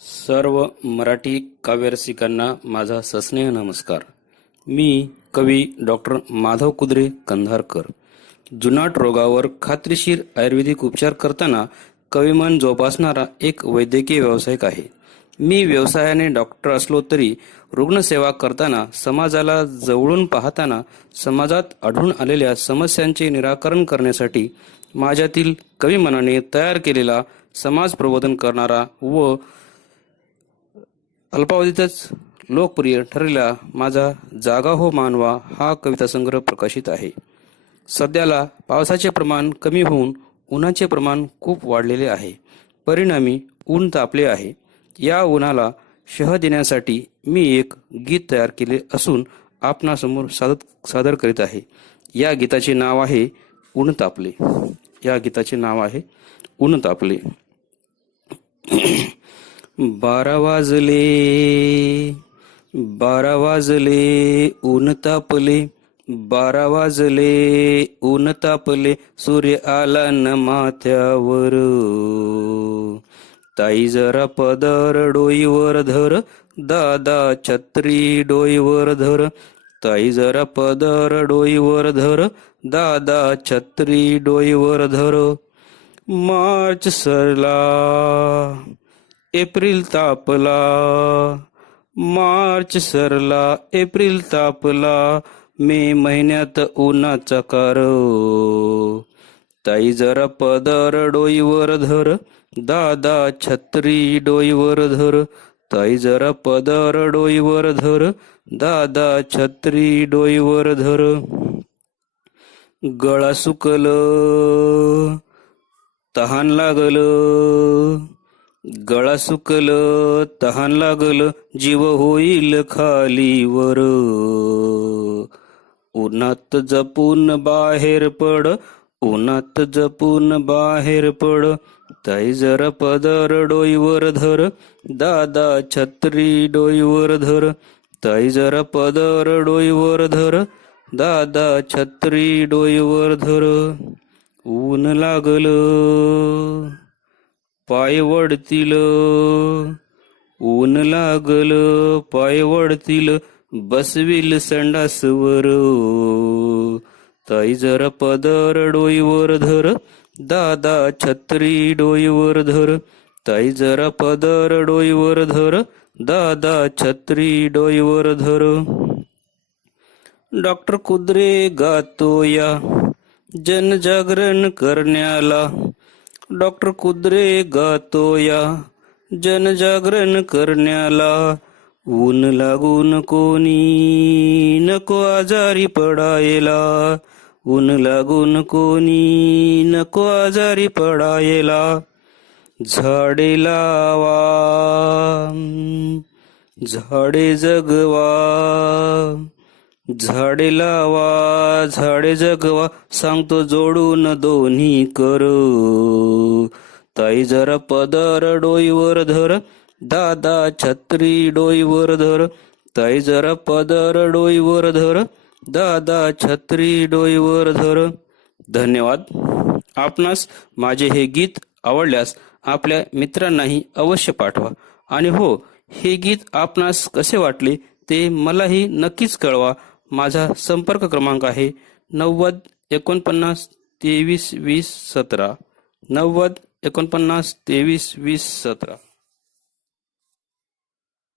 सर्व मराठी काव्यरसिकांना माझा सस्नेह नमस्कार. मी कवी डॉक्टर माधव कुद्रे कंधारकर. जुनाट रोगावर खात्रीशीर आयुर्वेदिक उपचार करताना कविमन जोपासणारा एक वैद्यकीय व्यावसायिक आहे. मी व्यवसायाने डॉक्टर असलो तरी रुग्णसेवा करताना समाजाला जवळून पाहताना समाजात आढळून आलेल्या समस्यांचे निराकरण करण्यासाठी माझ्यातील कविमनाने तयार केलेला समाज प्रबोधन करणारा व अल्पावधीतच लोकप्रिय ठरलेला माझा जागा हो मानवा हा कविता संग्रह प्रकाशित आहे. सध्याला पावसाचे प्रमाण कमी होऊन उन्हाचे प्रमाण खूप वाढलेले आहे. परिणामी ऊन तापले आहे. या उन्हाला शह देण्यासाठी मी एक गीत तयार केले असून आपणासमोर सादर सादर करीत आहे. या गीताचे नाव आहे ऊन तापले. या गीताचे नाव आहे ऊन तापले. बारा वाजले बारा वाजले ऊन तापले बारा वाजले ऊन तापले सूर्य आला न माथ्यावर. ताई जरा पदर डोईवर धर दादा छत्री डोईवर धर. ताई जरा पदर डोईवर धर दादा छत्री डोईवर धर. मार्च सरला एप्रिल तापला मार्च सरला एप्रिल तापला मे महिन्यात उन्हाचा कार. ताई जरा पदर डोईवर धर दादा छत्री डोईवर धर. ताई जरा पदर डोईवर धर दादा छत्री डोईवर धर. गळा सुकल तहान लागल. गळा सुकल तहान लागल जीव होईल खालीवर. उन्हात जपून बाहेर पड उन्हात जपून बाहेर पड. ताई जरा पदर डोईवर धर दादा छत्री डोईवर धर. ताई जरा पदर डोईवर धर दादा छत्री डोईवर धर. ऊन लागल. पाय वडतील. ऊन लागल पाय वडतील. बसविल संडासवर. ताई जरा पदर डोईवर धर दादा छत्री डोईवर धर. ताई जरा पदर डोईवर धर दादा छत्री डोईवर धर. डॉक्टर कुद्रे गातो या जनजागरण करण्याला. डॉक्टर कुद्रे गातो या जनजागरण करण्याला ऊन लागून कोणी नको आजारी पडायला. ऊन लागून कोणी नको आजारी पडायला. झाडे लावा. झाडे जगवा. लावा झाडे जगवा सांगतो जोडून दोन्ही कर. ताई जरा पदर डोईवर धर दादा छत्री डोईवर धर. ताई जरा पदर डोईवर धर दादा छत्री डोईवर धर. धन्यवाद. आपणास माझे हे गीत आवडल्यास आपल्या मित्रांनाही अवश्य पाठवा. आणि हो हे गीत आपणास कसे वाटले ते मलाही नक्कीच कळवा. माझा संपर्क क्रमांक आहे नव्वद एकोणपन्नास तेवीस वीस सतरा. नव्वद एकोणपन्नास तेवीस वीस सतरा.